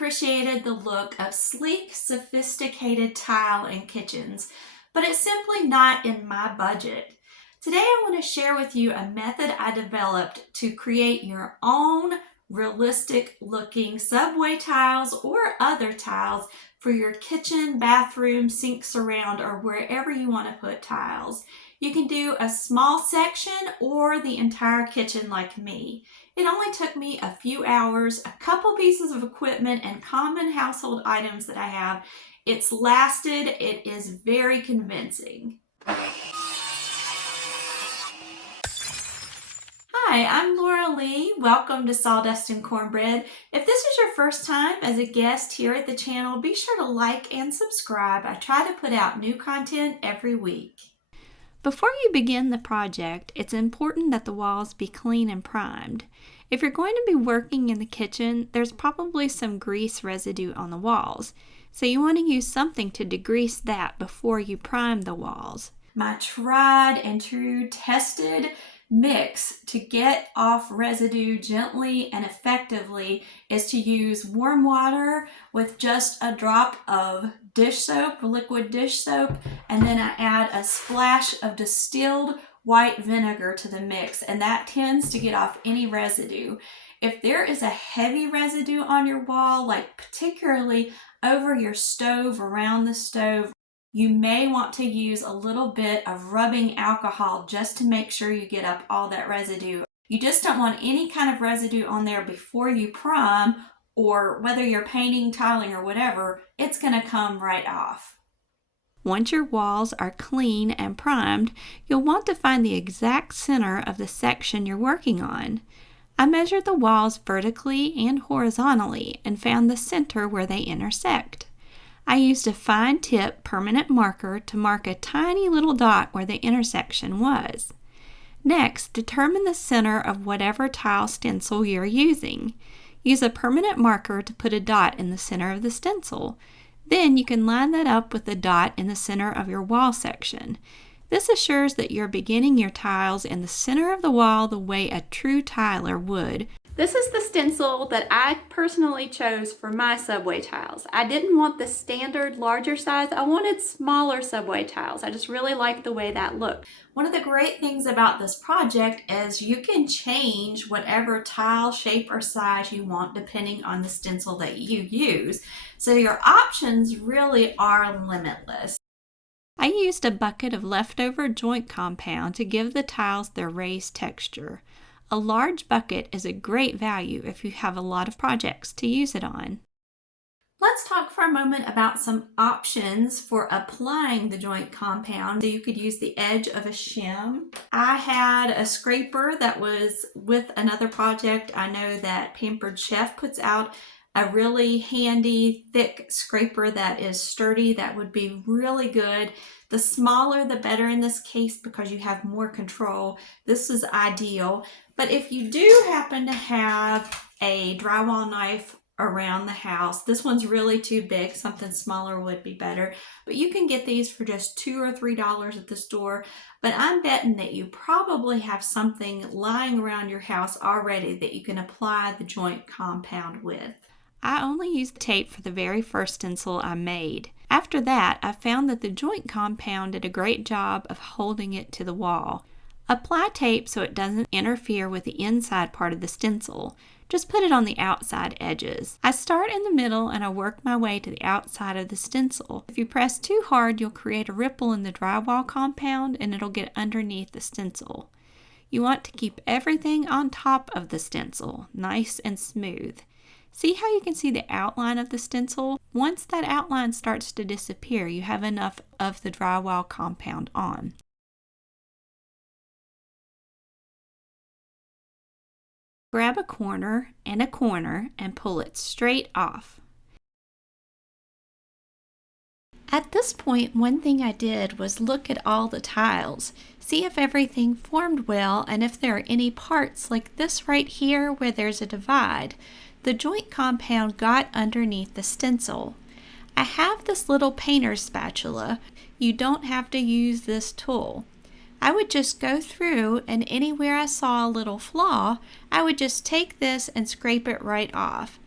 appreciated the look of sleek, sophisticated tile in kitchens, but it's simply not in my budget. Today I want to share with you a method I developed to create your own realistic looking subway tiles or other tiles for your kitchen, bathroom, sink surround, or wherever you want to put tiles. You can do a small section or the entire kitchen like me. It only took me a few hours, a couple pieces of equipment, and common household items that I have. It's lasted. It is very convincing. Hi, I'm Laura Lee. Welcome to Sawdust and Cornbread. If this is your first time as a guest here at the channel, be sure to like and subscribe. I try to put out new content every week. Before you begin the project, it's important that the walls be clean and primed. If you're going to be working in the kitchen, there's probably some grease residue on the walls, so you want to use something to degrease that before you prime the walls. My tried and true tested mix to get off residue gently and effectively is to use warm water with just a drop of dish soap, liquid dish soap, and then I add a splash of distilled white vinegar to the mix, and that tends to get off any residue. If there is a heavy residue on your wall, like particularly over your stove, around the stove, you may want to use a little bit of rubbing alcohol just to make sure you get up all that residue. You just don't want any kind of residue on there before you prime, or whether you're painting, tiling, or whatever, it's going to come right off. Once your walls are clean and primed, you'll want to find the exact center of the section you're working on. I measured the walls vertically and horizontally and found the center where they intersect. I used a fine tip permanent marker to mark a tiny little dot where the intersection was. Next, determine the center of whatever tile stencil you're using. Use a permanent marker to put a dot in the center of the stencil. Then you can line that up with the dot in the center of your wall section. This assures that you're beginning your tiles in the center of the wall the way a true tiler would. This is the stencil that I personally chose for my subway tiles. I didn't want the standard larger size. I wanted smaller subway tiles. I just really liked the way that looked. One of the great things about this project is you can change whatever tile shape or size you want depending on the stencil that you use. So your options really are limitless. I used a bucket of leftover joint compound to give the tiles their raised texture. A large bucket is a great value if you have a lot of projects to use it on. Let's talk for a moment about some options for applying the joint compound. So you could use the edge of a shim. I had a scraper that was with another project. I know that Pampered Chef puts out a really handy thick scraper that is sturdy. That would be really good. The smaller the better in this case because you have more control. This is ideal. But if you do happen to have a drywall knife around the house, this one's really too big, something smaller would be better. But you can get these for just $2 or $3 at the store. But I'm betting that you probably have something lying around your house already that you can apply the joint compound with. I only used tape for the very first stencil I made. After that, I found that the joint compound did a great job of holding it to the wall. Apply tape so it doesn't interfere with the inside part of the stencil. Just put it on the outside edges. I start in the middle and I work my way to the outside of the stencil. If you press too hard, you'll create a ripple in the drywall compound and it'll get underneath the stencil. You want to keep everything on top of the stencil, nice and smooth. See how you can see the outline of the stencil? Once that outline starts to disappear, you have enough of the drywall compound on. Grab a corner and pull it straight off. At this point, one thing I did was look at all the tiles, see if everything formed well and if there are any parts like this right here where there's a divide. The joint compound got underneath the stencil. I have this little painter's spatula. You don't have to use this tool. I would just go through and anywhere I saw a little flaw, I would just take this and scrape it right off.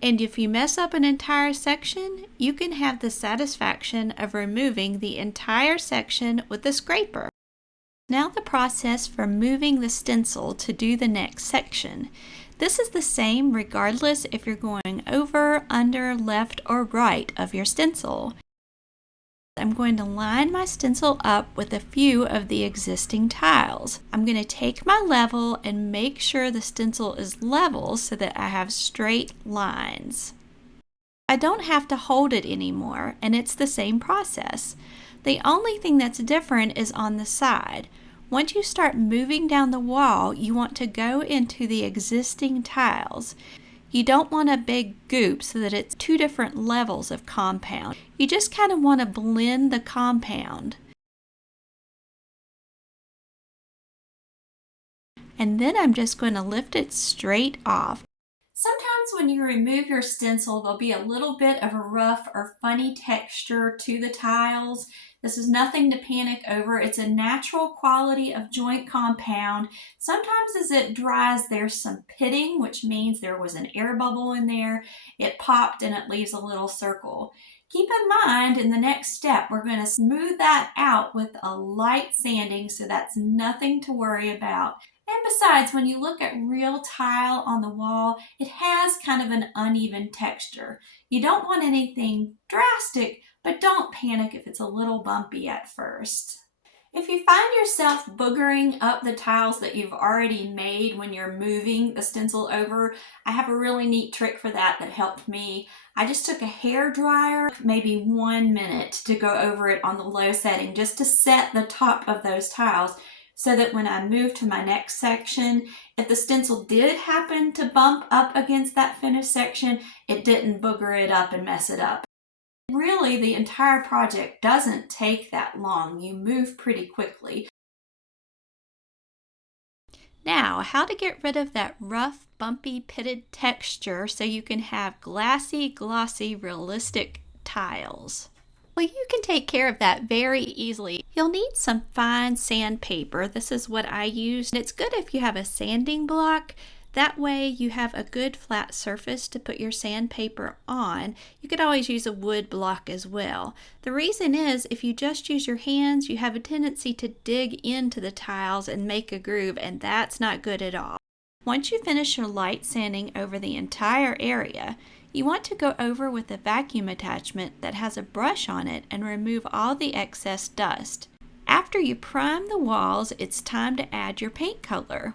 And if you mess up an entire section, you can have the satisfaction of removing the entire section with a scraper. Now the process for moving the stencil to do the next section. This is the same regardless if you're going over, under, left, or right of your stencil. I'm going to line my stencil up with a few of the existing tiles. I'm going to take my level and make sure the stencil is level so that I have straight lines. I don't have to hold it anymore, and it's the same process. The only thing that's different is on the side. Once you start moving down the wall, you want to go into the existing tiles. You don't want a big goop so that it's two different levels of compound. You just kind of want to blend the compound. And then I'm just going to lift it straight off. Sometimes when you remove your stencil, there'll be a little bit of a rough or funny texture to the tiles. This is nothing to panic over. It's a natural quality of joint compound. Sometimes as it dries, there's some pitting, which means there was an air bubble in there. It popped and it leaves a little circle. Keep in mind, in the next step, we're going to smooth that out with a light sanding, so that's nothing to worry about. And besides, when you look at real tile on the wall, it has kind of an uneven texture. You don't want anything drastic, but don't panic if it's a little bumpy at first. If you find yourself boogering up the tiles that you've already made when you're moving the stencil over, I have a really neat trick for that helped me. I just took a hair dryer, maybe 1 minute, to go over it on the low setting just to set the top of those tiles, so that when I move to my next section, if the stencil did happen to bump up against that finished section, it didn't booger it up and mess it up. Really, the entire project doesn't take that long. You move pretty quickly. Now, how to get rid of that rough, bumpy, pitted texture so you can have glassy, glossy, realistic tiles. Well, you can take care of that very easily. You'll need some fine sandpaper. This is what I use. It's good if you have a sanding block. That way you have a good flat surface to put your sandpaper on. You could always use a wood block as well. The reason is, if you just use your hands, you have a tendency to dig into the tiles and make a groove, and that's not good at all. Once you finish your light sanding over the entire area, you want to go over with a vacuum attachment that has a brush on it and remove all the excess dust. After you prime the walls, it's time to add your paint color.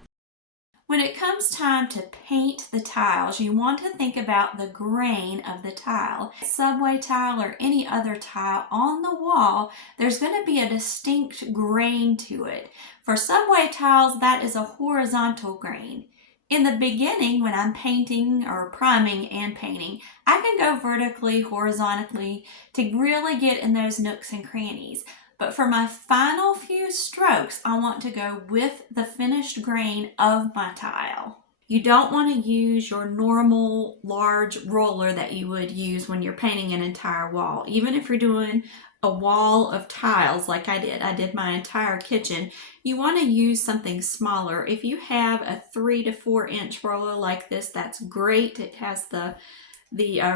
When it comes time to paint the tiles, you want to think about the grain of the tile. Subway tile or any other tile on the wall, there's going to be a distinct grain to it. For subway tiles, that is a horizontal grain. In the beginning, when I'm painting or priming and painting, I can go vertically, horizontally to really get in those nooks and crannies. But for my final few strokes, I want to go with the finished grain of my tile. You don't want to use your normal large roller that you would use when you're painting an entire wall. Even if you're doing a wall of tiles like I did my entire kitchen, you want to use something smaller. If you have a 3 to 4 inch roller like this, that's great. It has the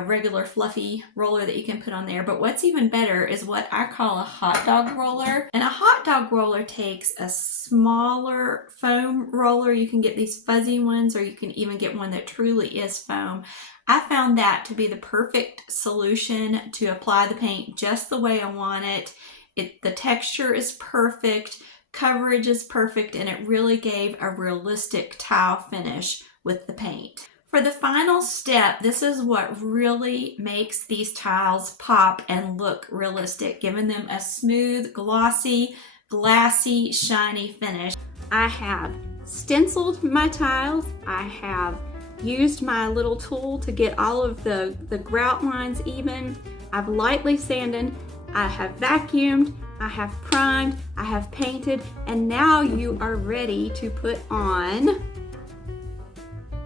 regular fluffy roller that you can put on there. But what's even better is what I call a hot dog roller. And a hot dog roller takes a smaller foam roller. You can get these fuzzy ones, or you can even get one that truly is foam. I found that to be the perfect solution to apply the paint just the way I want it. The texture is perfect, coverage is perfect, and it really gave a realistic tile finish with the paint. For the final step, this is what really makes these tiles pop and look realistic, giving them a smooth, glossy, glassy, shiny finish. I have stenciled my tiles. I have used my little tool to get all of the grout lines even. I've lightly sanded. I have vacuumed. I have primed. I have painted. And now you are ready to put on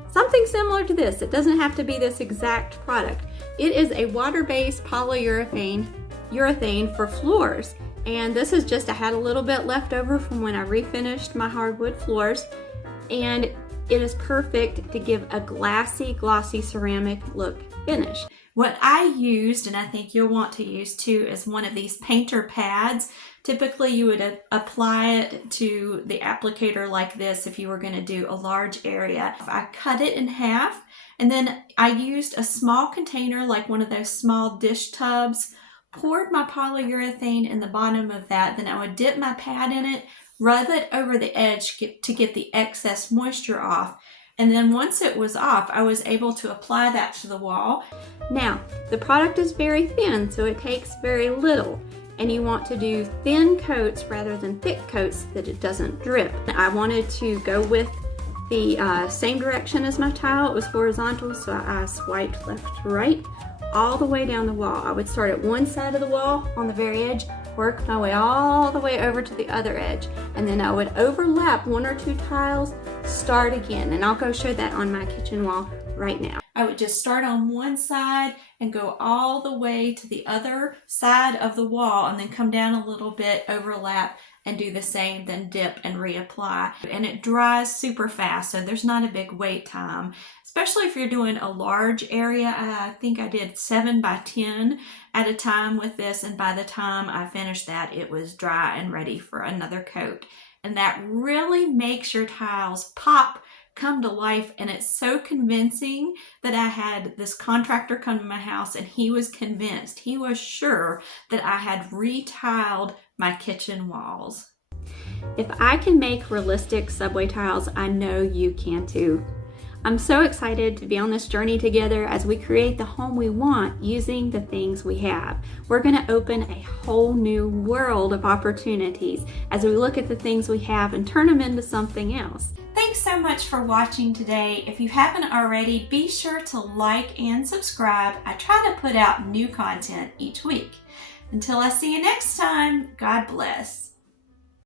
something similar to this. It doesn't have to be this exact product. It is a water-based polyurethane for floors. And this is just, I had a little bit left over from when I refinished my hardwood floors. And it is perfect to give a glassy, glossy ceramic look finish. What I used, and I think you'll want to use too, is one of these painter pads. Typically you would apply it to the applicator like this if you were going to do a large area. I cut it in half, and then I used a small container like one of those small dish tubs, poured my polyurethane in the bottom of that, then I would dip my pad in it, rub it over the edge to get the excess moisture off. And then once it was off, I was able to apply that to the wall. Now, the product is very thin, so it takes very little. And you want to do thin coats rather than thick coats so that it doesn't drip. I wanted to go with the same direction as my tile. It was horizontal, so I swiped left to right all the way down the wall. I would start at one side of the wall on the very edge, work my way all the way over to the other edge, and then I would overlap one or two tiles, start again, and I'll go show that on my kitchen wall right now. I would just start on one side and go all the way to the other side of the wall, and then come down a little bit, overlap, and do the same, then dip and reapply. And it dries super fast, so there's not a big wait time, especially if you're doing a large area. I think I did 7 by 10 at a time with this, and by the time I finished that, it was dry and ready for another coat. And that really makes your tiles pop, come to life, and it's so convincing that I had this contractor come to my house and he was convinced, he was sure that I had retiled my kitchen walls. If I can make realistic subway tiles, I know you can too. I'm so excited to be on this journey together as we create the home we want using the things we have. We're going to open a whole new world of opportunities as we look at the things we have and turn them into something else. Thanks so much for watching today. If you haven't already, be sure to like and subscribe. I try to put out new content each week. Until I see you next time, God bless.